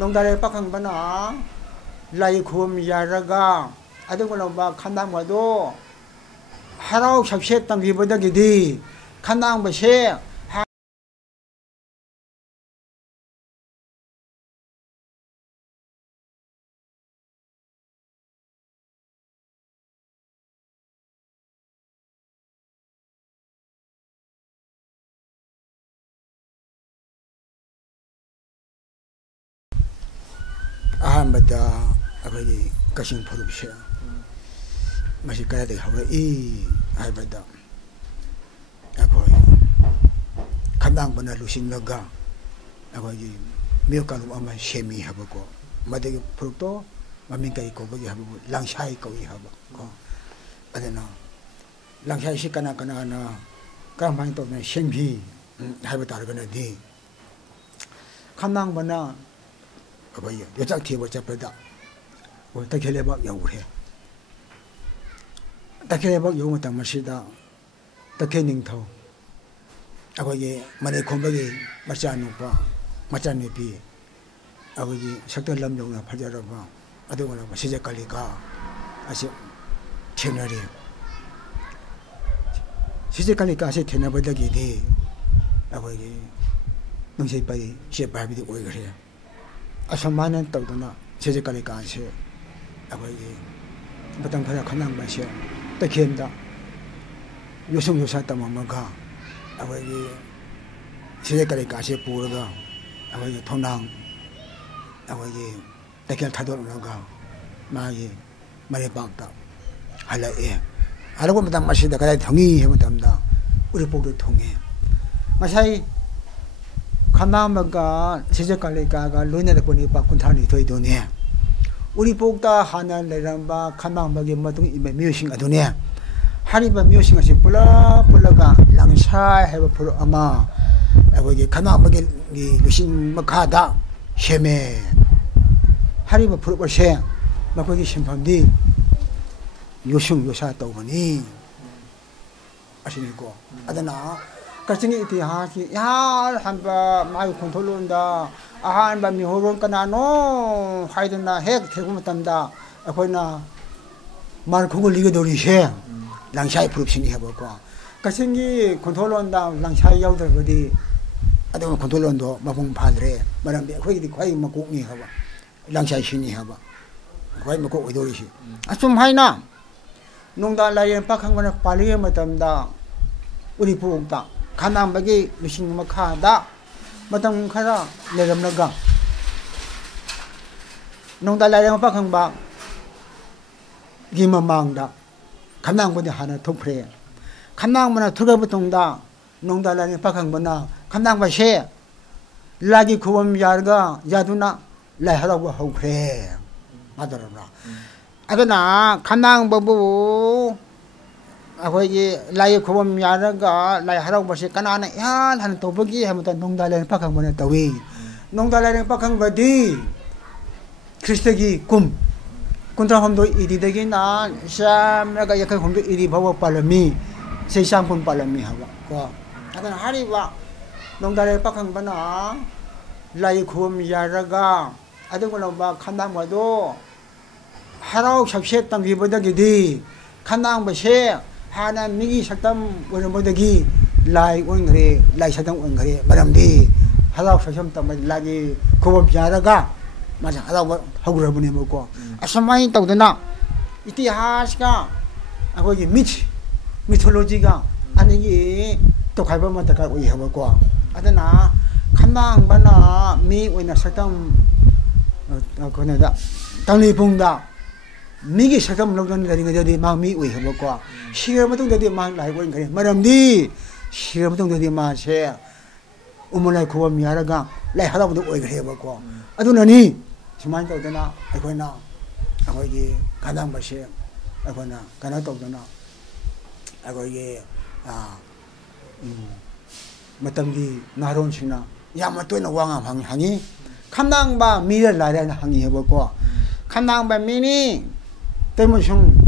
농다래 빡한거나 라이 구엄 야라가 아등거나 칸당과도 하라고 잡시했던 기보다기디 칸당바시 아한바다 아버지 가신 포르비셔 맛이 가야 돼 하고 이 아이바다 아버지 간당번나 루신나가 아버지 미역가루 아마 셰미 하고 마대기 포르도 마민가이 거기 하고 랑샤이 거기 하고 아데나 랑샤이 시카나 까나나 까만이 또 셴비 하이바다 그러는데 간당번나 아버지 여짝 뒤에 잡혀다 뭐 딱hel레박 야우해 딱헬레박 야우 딱 마시다 딱해닝토 아버지 만에 공백이 마찬누파 마찬누피 아버지 색달람 용나 파자라봐 아도가라 시제깔리가 아시 채널이 시제깔리가 아시 테나버다기디 아버지 능세빠이 시에바비디 오이 그래 아사마는 떠도나 제재까지 가시 아버지 바탕 파자 간난 마시 딱현다 요성 요사다 뭐가 아버지 제재까지 가시 보러가 아버지 통랑 아버지 딱현 타도로가 마이 말에 박다 할라에 알고 바탕 마시다 가야 동의 해보담다 우리 보고 통해 마사이 간나마가 제적갈리가가 루네를 보니 바꾼타니 도이도네 우리 복다 하나 내람바 간나마게 마동 이메 뮤싱 아도네 하리바 뮤싱 아시 불라가 랑샤 해버 프로 아마 아버지 간나마게 루신 마카다 셰메 하리바 프로 버셰 마고기 심판디 요승 요사 떠보니 아시니고 아다나 가정의 이티하시 야 한바 마이 컨트롤한다 아한바 미호론 까나노 하이드나 핵 대고 못한다 아코나 말 그걸 이거 돌이셔 랑샤이 프로프신이 해볼고 가정이 컨트롤한다 랑샤이 야우들 거디 아도 컨트롤한도 마봉 파드래 말한데 거기 거의 뭐 공이 하고 랑샤이 신이 하고 거의 뭐 거기 돌이시 아좀 하이나 농달라이엔 빡한 거는 빨리 못한다 우리 부엌다 간남박이 루신 마카다 마땅 카라 내려나가 농달라이랑 박항바 기마망다 간남보다 하나 토프레 간남보나 투가부통다 농달라이랑 박항보나 간남바셰 라기 구범 야르가 야두나 라하라고 하고 그래 맞더라라 아더나 간남바부 아버지 라이 고범 야라가 라이 하라고 버시 까나나 야 하는 도보기 하면서 농달래는 빡한 번에 따위 농달래는 빡한 거디 크리스토기 꿈 군트함도 이리되기 나 샴라가 약간 홈도 이리 버버 빨라미 세상군 빨라미 하고 그 하여튼 하리와 농달래 빡한 거나 라이 고범 야라가 아들고는 막 간담과도 하라고 잡시했던 기보다기디 간담 버시 하나 미기 saktam 원모덕이 라이 원그래 라이 saktam 원그래 마람디 하라고 saktam 라기 고범 야라가 맞아 하라고 하고 보내 먹고 아스마이 떠드나 이티하스가 아고기 미톨로지가 아니기 또 갈바만 다 가고 해먹고 아드나 칸당 바나 미 원나 saktam 그네다 당리봉다 미기 saktam lokdan dari ngadi mami ui habako 시계 모통 되디 막 라이고 인가리 마람디 시계 모통 되디 마세 우물라이 고범 야라가 라이 하다보도 오이 그래 버고 아두나니 지만 떠드나 아이고나 아고기 가당 버시 아고나 가나 떠드나 아고기 마tam기 나론치나 야마토나 왕암 항이 칸당바 미를 라이라 항이 해버고 칸당바 미니 때문에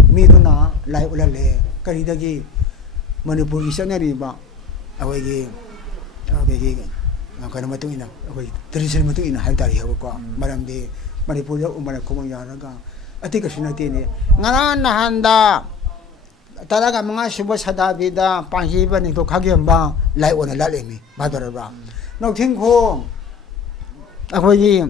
미도나 라이 올라래 가리다기 머니푸르 기사네리바 아버지 아버지 그런 것들이나 거의 드리실 것들이나 할 달이 하고 말함디 마리포르 우마라 고모야라가 어떻게 신나티니 나나 한다 따라가 mga subo sadabida panghiban ito kagyamba lai ona lalemi madoraba no tingko akoy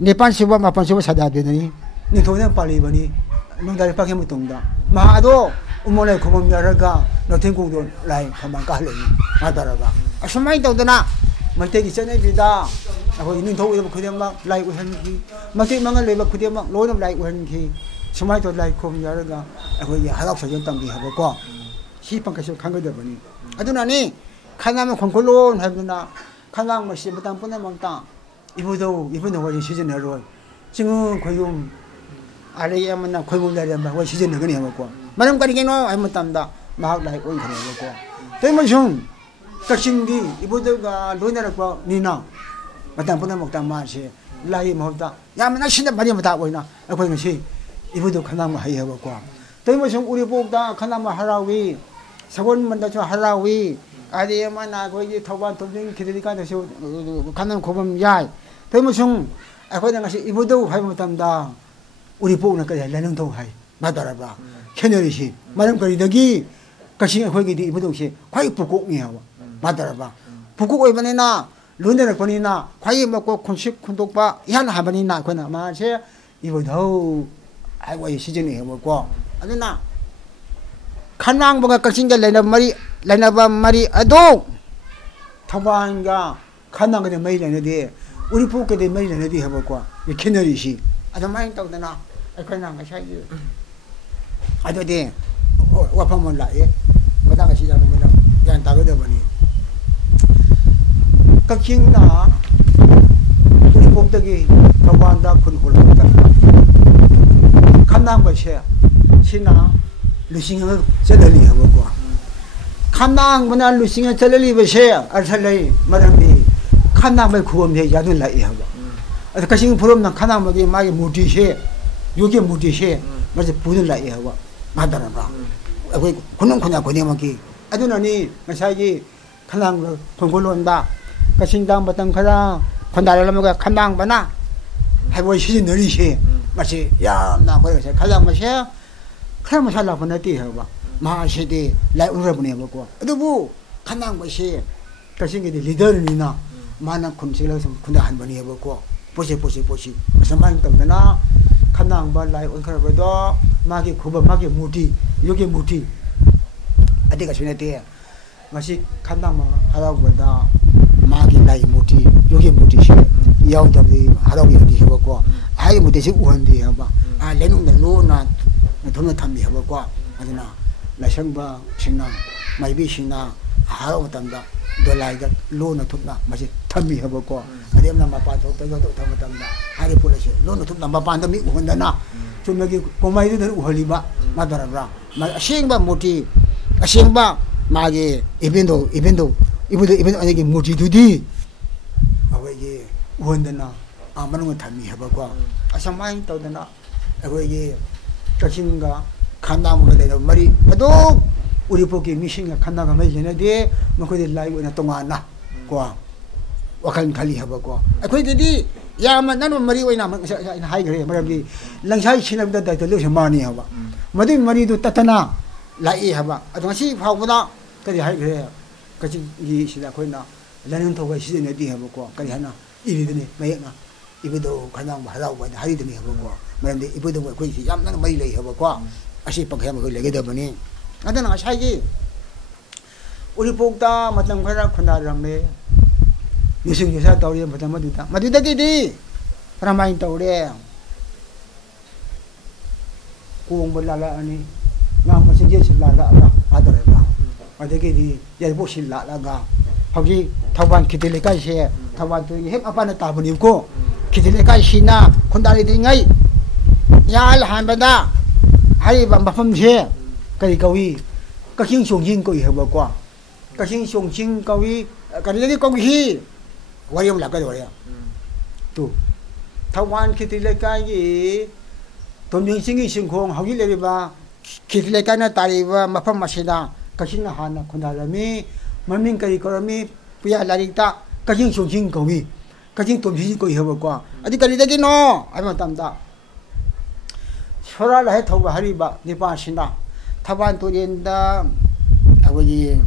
Nipan subo mapan subo sadabida ni nitonya palibani nung dari pakai mutungda mahado umolay kumamyaraga no tingko don lai kamang kahlemi madoraba asumay daw dana magtegi sanay bida akoy nito ulo kudyamba lai uhanki magtegi mga leba kudyamba lonom lai uhanki sumay to lai kumyaraga akoy harap sa yun tambi habo ko sipang kasi kanggada bani aduna ni kanama kongkolon habna kanang masibatan po na mangta ibudo wali season hero singo koyum alay man na koyum lari ba wali season ngani habo ko manam kani keno ay matamda mahak lai oy khane habo ko toy masung kasingi ibudo ga loinara ko nina matam po na mangta ma se lai mohta yamna sinda mari mata oina akoy ngasi ibudo kanama hay habo ko toy masung uri pokda kanama harawi sagon manda cho harawi adi mana koy thoban tobing kidika da so kanam khobam yai toy masung akoy na ngasi ibudo hay matamda uri pokna ka lanang tho hay madaraba kheneri maram kari dagi kasing akoy gi ibudo si khwai pukok ni hawa madaraba pukok oi banena lunderak banina khwai mako khonsik khundokba yan habanina akoy na ma se ibudo ai wai season hawa ko aduna kanang boga kasingga lainaba mari ado thawanga kanang de mai lainade uri puke de mai lainade haba ko ye khenari si adamai tawdana akhana ngasai adode wapamon la ye mata ga si ja mo na yan tagode bani kakingna uri pokdagi thawanda khun holta kanang ba she sina lusinga chalali habo ko kanang bana lusinga chalali ba she arthalai marambi kanang ba khubam he yadun lai habo ad kasing phurom na kanang magi magi muti she yoge muti she maje budun lai habo madara ba akoi kunong kunya kone magi aduna ni masagi kanang khongkolon ba kasing dang batang khara khondara lamaga kanang bana habo shi nari she 마치 야나 거기서 가장 마셔 그러면 살라 보내디 해봐 마시디 라이 우르 보내 먹고 어두부 간당 것이 그신게 리더니나 만한 군실에서 군다 한 번에 해보고 보시 무슨 말 때문에나 간당 발 라이 온커버도 마기 구버 마기 무디 여기 무디 어디가 전에디 마시 간당 하라고 본다 마기 라이 무디 여기 무디시 야우답이 하라고 얘기 해보고 아이 무대시 우한디 해봐 아 레농나 로나 돈을 탐미 해보고 아니나 라샹바 신나 마이비 신나 하라고 담다 돌아이가 로나 톱나 마치 탐미 해보고 아니면 마파도 또도 탐탐다 하리 볼레시 로나 톱나 마파한다 미 우한다나 좀 여기 고마이들 우헐리바 마더라브라 마 아싱바 모티 아싱바 마게 이벤도 아니게 모티두디 아we게 우한다나 아마는 탐미 해보고 아사마인 떠드나 아we게 자신가 간다무가 되는 말이 봐도 우리 보기 미싱가 간다가 매전에데 뭐그들 라이브나 동안나 과 와칸 칼리 해보고 아코이들이 야만 나는 말이 왜나 하이 그래 말이 랑사이 신음다 다들 많이 해봐 뭐든 말이도 따따나 라이 해봐 아동시 파고다 그리 하이 그래 같이 이 시다 거이나 라는 도가 시즌에디 해보고 그리 하나 이리드네 매나 이브도 간당 하라고 하리드네 해보고 말인데 이브도 거기 얌나는 말이 래 해보고 아시 빡해면 그 레게 되더니 아다나 사이기 우리 복다 맞는 거라 군다람에 유승 유사 떠오르는 보다 마두다기디 사람이 떠오래 공부라라 아니 나무 신제 실라라 아더라 아데기디 열보 실라라가 거기 타반 기들레까지 타반도 핵 아빠는 따보니고 기들레까지나 군다리들이 야알 한바다 하리 밤밤새 cái câu các sinh xuống sinh câu hiểu qua các sinh xuống sinh câu cái này câu hi quay ông là cái rồi tu thao quan khi thì lấy cái gì tôn những sinh sinh khong học gì lấy ba khi lấy cái nó tài ba mà phong mà sinh ra các sinh là hàn con đại là mi mà mình cái mi bây giờ là đi ta Kakching ꯁꯣꯡꯁꯤꯡ ꯀꯧꯏ ꯀꯛꯆꯤꯡ ꯇꯣꯝꯁꯤꯡ ꯀꯧꯏ ꯍꯥꯏꯕꯀꯣ ꯑꯗꯨ ꯀꯔꯤꯗꯒꯤꯅꯣ ꯍꯥꯏꯕ ꯃꯇꯝꯗ ꯁꯣꯔꯥ ꯂꯥꯏ ꯊꯧꯕ ꯍꯥꯏꯔꯤꯕ ꯅꯤꯄꯥꯁꯤꯅ ꯊꯧꯕꯥꯜ ꯇꯨꯔꯦꯟꯗ ꯑꯩꯈꯣꯏꯒꯤ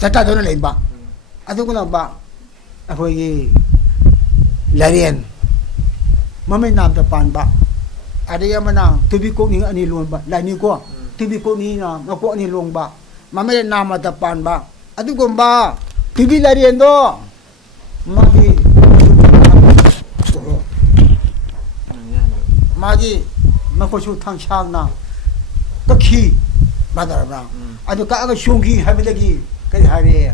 ꯆꯠꯇꯥꯗꯨꯅ ꯂꯩꯕ ꯑꯗꯨꯒꯨꯝꯂꯕ ꯑꯩꯈꯣꯏꯒꯤ ꯂꯥꯏꯔꯦꯟ ꯃꯃꯩ ꯅꯥꯝꯗ ꯄꯥꯟꯕ ꯑꯗꯩ ꯑꯃꯅ ꯇꯨꯕꯤ ꯀꯣꯛꯅꯤ ꯑꯅꯤ ꯂꯣꯟꯕ ꯂꯥꯏꯅꯤꯀꯣ ꯇꯨꯕꯤ ꯀꯣꯛꯅꯤꯅ ꯃꯀꯣꯛ ꯑꯅꯤ ꯂꯣꯡꯕ ꯃꯃꯩ ꯅꯥꯝꯃꯗ ꯄꯥꯟꯕ ꯑꯗꯨꯒꯨꯝꯕ ꯇꯨꯕꯤ ꯂꯥꯏꯔꯦꯟꯗꯣ 마기 마코수 탕샹나 까키 맞아라 아주 까가 숑기 하베데기 그리 하리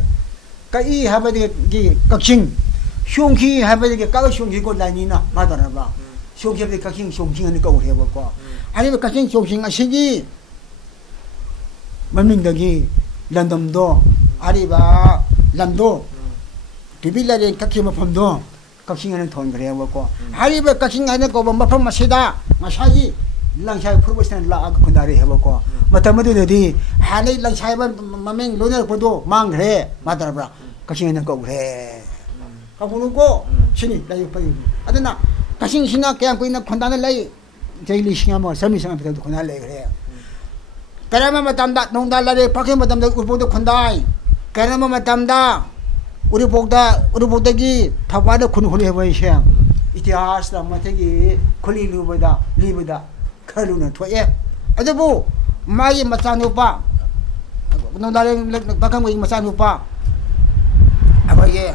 까이 하베데기 까킹 숑기 하베데기 까가 숑기고 라니나 맞아라 숑기 하베데 까킹 숑킹하는 거 우리 해볼까 아니면 까킹 숑킹 아시기 만민덕이 란덤도 아리바 람도 비빌라린 까키 마품도 깍싱하는 돈 그래 먹고 하리베 깍싱하는 거 마품 마시다 마사지 랑샤이 프로페셔널 라가 군다리 해먹고 마타마도디 하네 랑샤이바 마맹 로네 보도 망 그래 맞다라 깍싱하는 거 그래 가보는고 신이 라이 빠이 아드나 깍싱 신나 그냥 거기나 군다는 라이 제일리 싱하모 서미싱한 비도 군할 래 그래 그러면 마담다 농달라리 파케 마담다 우보도 군다이 그러면 마담다 우리 보다기 타바다 군훈이 해보이셔 이티하스다 마태기 콜리루보다 리보다 칼루는 토예 아저부 마이 마찬우파 농다리 박한 거 마찬우파 아버지